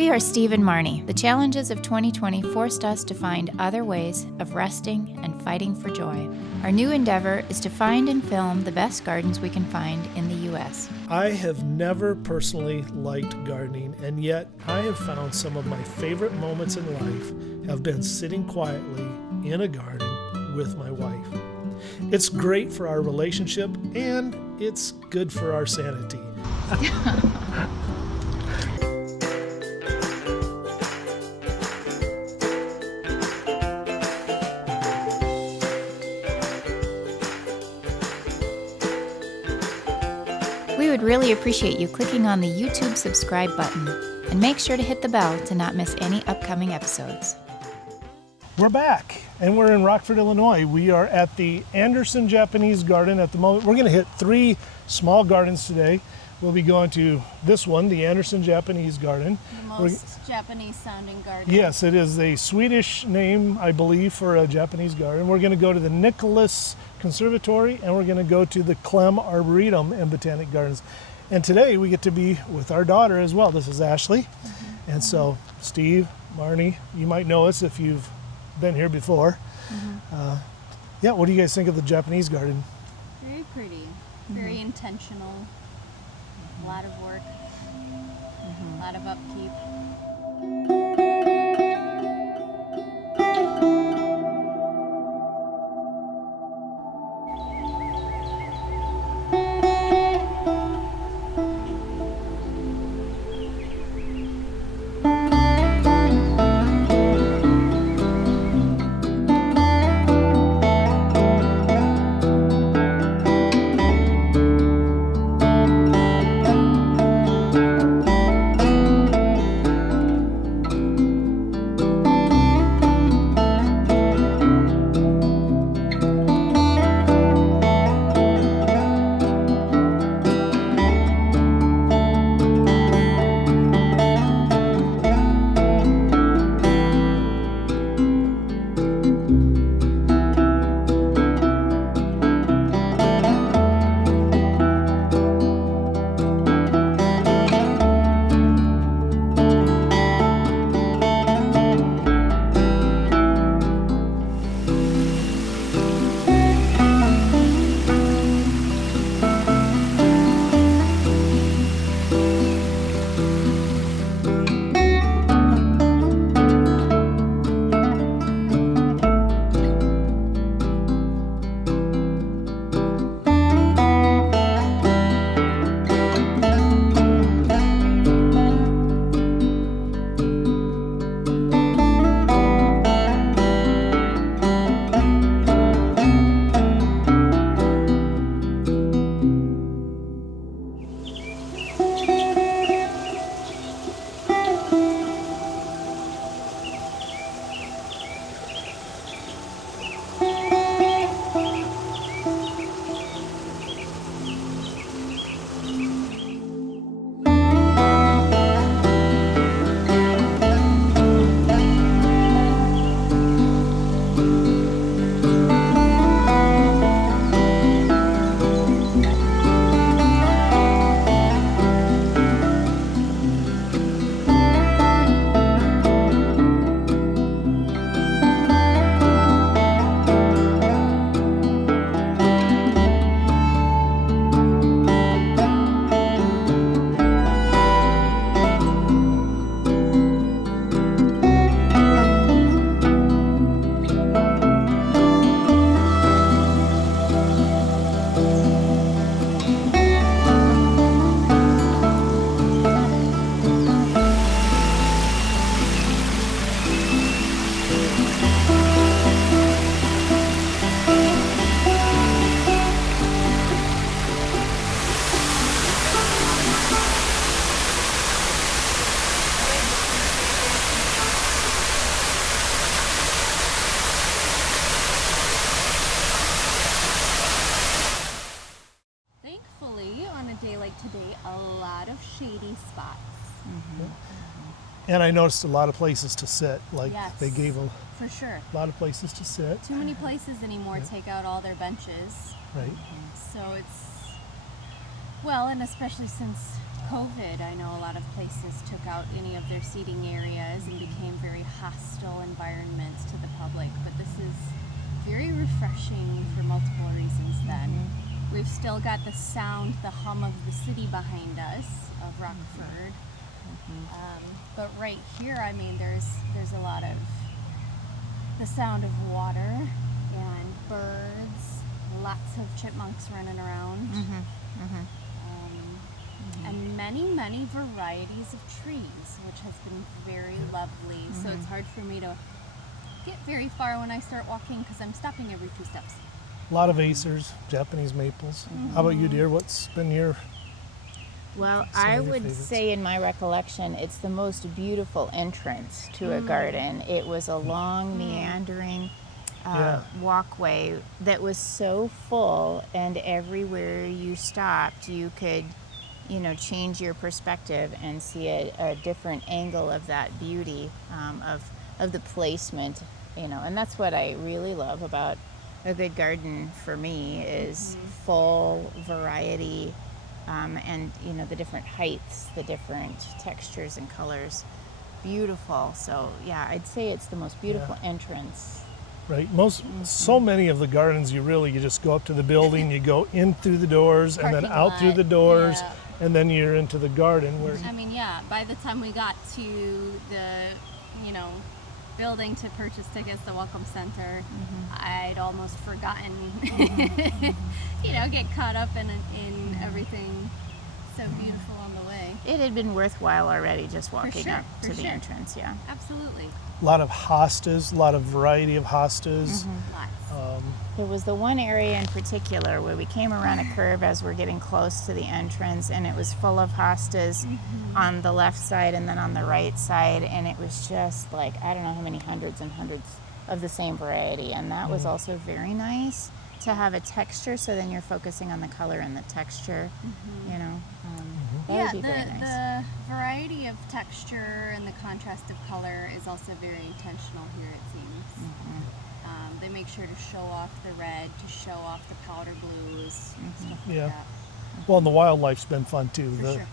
We are Steve and Marnie. The challenges of 2020 forced us to find other ways of resting and fighting for joy. Our new endeavor is to find and film the best gardens we can find in the U.S. I have never personally liked gardening, and yet I have found some of my favorite moments in life have been sitting quietly in a garden with my wife. It's great for our relationship, and it's good for our sanity. We would really appreciate you clicking on the YouTube subscribe button, and make sure to hit the bell to not miss any upcoming episodes. We're back, and we're in Rockford, Illinois. We are at the Anderson Japanese Garden at the moment. We're going to hit 3 small gardens today. We'll be going to this one, the Anderson Japanese Garden. The most Japanese sounding garden. Yes, it is a Swedish name, I believe, for a Japanese garden. We're going to go to the Nicholas Conservatory, and we're going to go to the Clem Arboretum and Botanic Gardens. And today we get to be with our daughter as well. This is Ashley. Mm-hmm. And so Steve, Marnie, you might know us if you've been here before. Mm-hmm. Yeah, what do you guys think of the Japanese garden? Very pretty, very intentional, a lot of work, a lot of upkeep. Today, a lot of shady spots. And I noticed a lot of places to sit. Like Yes, they gave a for sure. lot of places to sit. Too many places anymore take out all their benches. Right. So it's, well, and especially since COVID, I know a lot of places took out any of their seating areas and became very hostile environments to the public, but this is very refreshing for multiple reasons then. We've still got the sound, the hum of the city behind us, of Rockford. But right here, I mean, there's a lot of the sound of water and birds, lots of chipmunks running around. And many varieties of trees, which has been very lovely. So it's hard for me to get very far when I start walking because I'm stopping every 2 steps. A lot of acers, Japanese maples. How about you, dear? What's been your... Well, Some I of your would favorites. say in my recollection, it's the most beautiful entrance to a garden. It was a long, meandering Yeah. walkway that was so full, and everywhere you stopped, you could, change your perspective and see a different angle of that beauty, of the placement, and that's what I really love about a good garden for me is full variety. And the different heights, the different textures and colors, beautiful. So yeah, I'd say it's the most beautiful entrance. Right. So many of the gardens, you just go up to the building, you go in through the doors, and then Parking out through lot, the doors, yeah. and then you're into the garden where... I mean, yeah, by the time we got to the, building to purchase tickets, the Welcome Center, I'd almost forgotten, get caught up in everything so beautiful on the way. It had been worthwhile already just walking sure, up to for the sure. entrance, yeah. Absolutely. A lot of hostas, a lot of variety of hostas. Lots. There was the one area in particular where we came around a curve as we're getting close to the entrance, and it was full of hostas on the left side and then on the right side, and it was just like, I don't know how many hundreds and hundreds of the same variety, and that was also very nice to have a texture, so then you're focusing on the color and the texture, that Yeah, would be very nice. the variety of texture and the contrast of color is also very intentional here, it seems. They make sure to show off the red, to show off the powder blues, stuff like Yeah. that. Well, and the wildlife's been fun too. For The sure.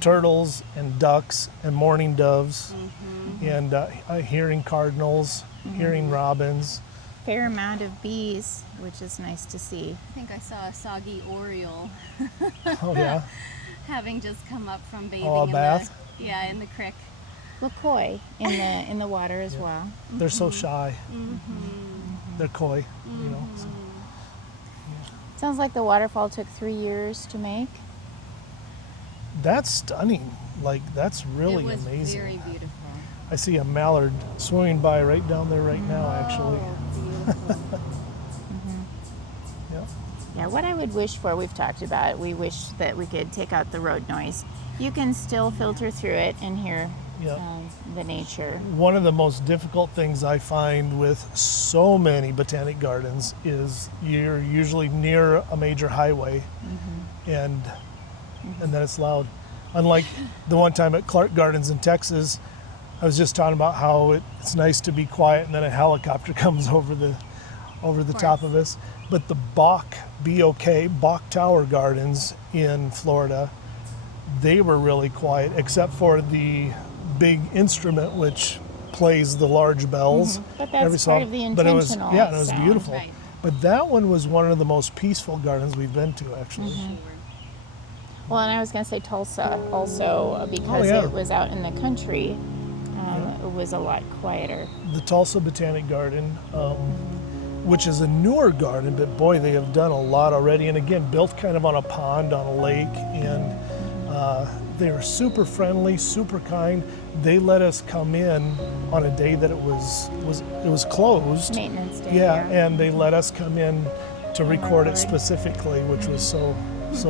turtles and ducks and mourning doves and hearing cardinals, hearing robins. Fair amount of bees, which is nice to see. I think I saw a soggy oriole Oh yeah. having just come up from bathing Oh, a in bath? in the creek. Koi in the water as well. They're so shy. They're coy, so. Sounds like the waterfall took 3 years to make. That's stunning. Like, that's really it was amazing. very beautiful. I see a mallard swimming by right down there right now, actually. Beautiful. Yeah. Yeah, what I would wish for, we've talked about, we wish that we could take out the road noise. You can still filter through it and hear Yeah. the nature. One of the most difficult things I find with so many botanic gardens is you're usually near a major highway and then it's loud. Unlike the one time at Clark Gardens in Texas, I was just talking about how it's nice to be quiet and then a helicopter comes over the top of us. But the Bach Tower Gardens in Florida, they were really quiet except for the big instrument which plays the large bells. But that's part of the But it was, intentional yeah, it was sound. beautiful. Right. But that one was one of the most peaceful gardens we've been to, actually. Well, and I was going to say Tulsa also, because yeah. it was out in the country, it was a lot quieter. The Tulsa Botanic Garden, which is a newer garden, but boy, they have done a lot already. And again, built kind of on a pond, on a lake, and they were super friendly, super kind. They let us come in on a day that it was closed. Maintenance day. Yeah, and they let us come in to record it specifically, which was so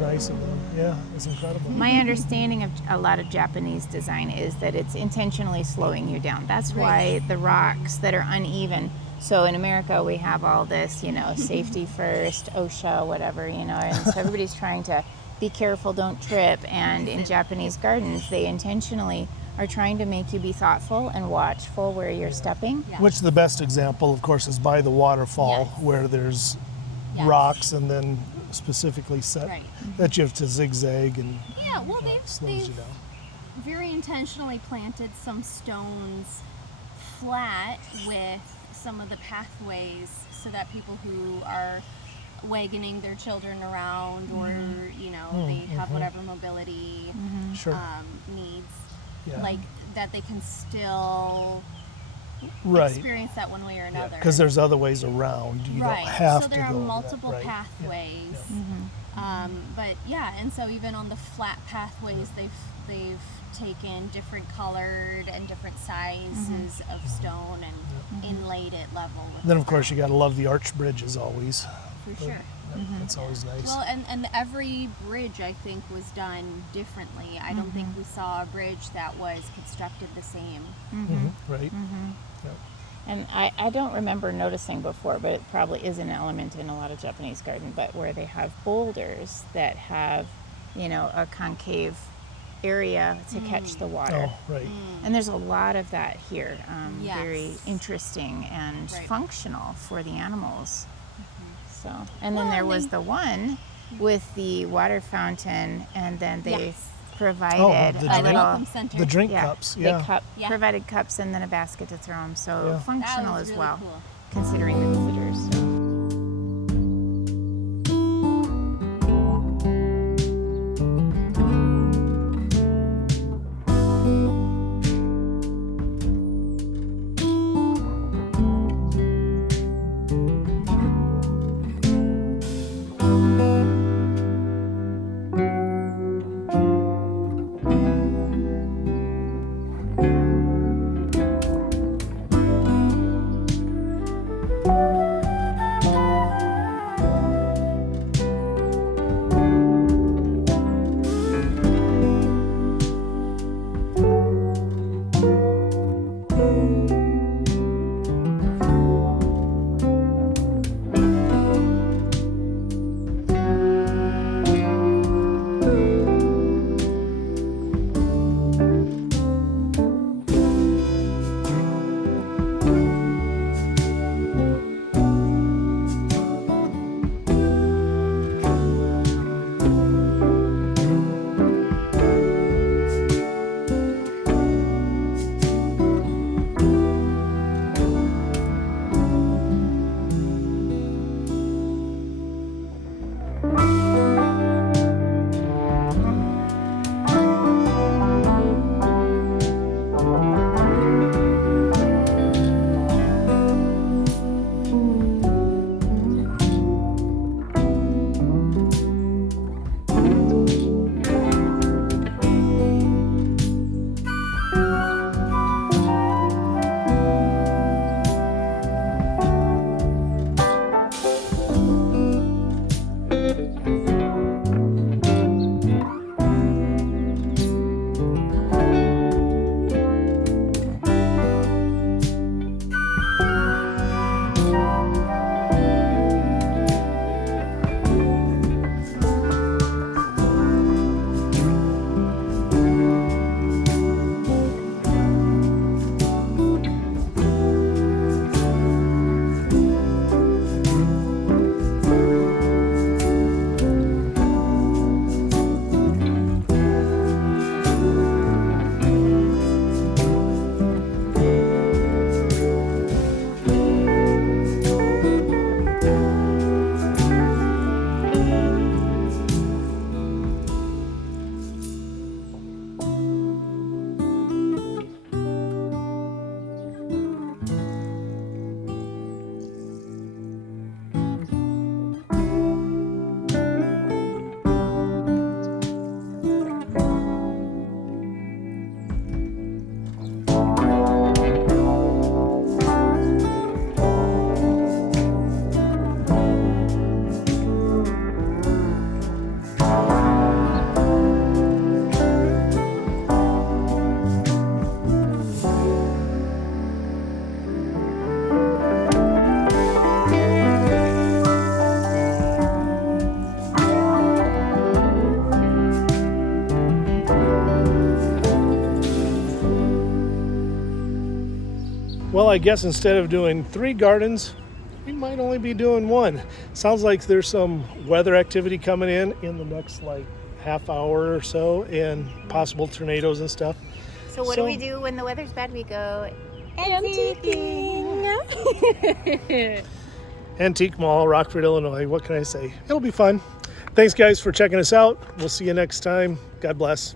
nice of them. Yeah, it's incredible. My understanding of a lot of Japanese design is that it's intentionally slowing you down. That's why the rocks that are uneven. So in America, we have all this, safety first, OSHA, whatever, and so everybody's trying to be careful, don't trip. And in Japanese gardens, they intentionally are trying to make you be thoughtful and watchful where you're stepping. Yeah. Which the best example, of course, is by the waterfall, Yes. where there's Yes. rocks and then specifically set Right. that you have to zigzag and Yeah, well, slows you they've down. very intentionally planted some stones flat with some of the pathways so that people who are wagoning their children around or they have whatever mobility Sure. needs, Yeah. like that they can still Right. experience that one way or another. Because there's other ways around. You right. don't have so to there are go multiple that, right. pathways. Yeah. But yeah, and so even on the flat pathways, they've taken different colored and different sizes of stone and inlaid it level. With Then of course you got to love the arch bridges always. for sure. That's always nice. Well, and every bridge I think was done differently. I don't think we saw a bridge that was constructed the same. Right. Yep. And I don't remember noticing before, but it probably is an element in a lot of Japanese garden, but where they have boulders that have, a concave area to catch the water. Oh, right. And there's a lot of that here. Yes. Very interesting and Right. functional for the animals. So, and then Well, there was they- the one with the water fountain, and then they Yes. provided the a drink- By the little welcome center. The drink cups. Yeah. They provided cups and then a basket to throw them. So Yeah. That functional was as really well, cool. considering the visitors. Well, I guess instead of doing 3 gardens, we might only be doing one. Sounds like there's some weather activity coming in the next like half hour or so, and possible tornadoes and stuff. So what do we do when the weather's bad? We go antiquing. Antique Mall, Rockford, Illinois. What can I say? It'll be fun. Thanks, guys, for checking us out. We'll see you next time. God bless.